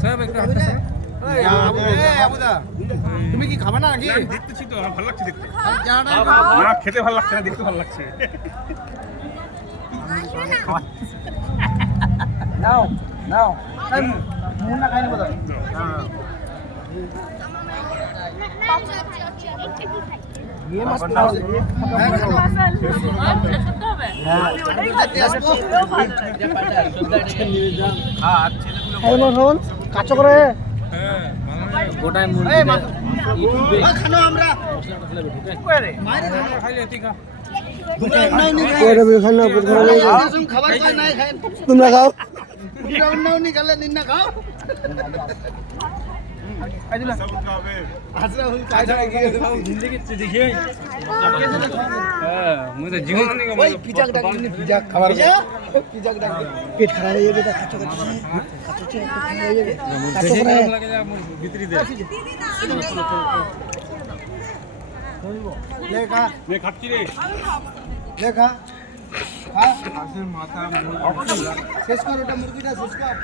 সব একটু হাঁটতে তুমি কি খাবে না নাকি? দেখতেছি তো আমার ভালো লাগছে দেখতে। জানাটা না খেতে ভালো লাগছে না, দেখতে ভালো লাগছে। নাও নাও মুন্না খাইনি বোধ ये मस्त खाओ কাঁচা করে গোটায় মুরগি খানো আমরা তোমরা খাও খাও পেট খারাপ হয়ে যাবে শেষ কর ওটা মুরগিটা শেষ কর।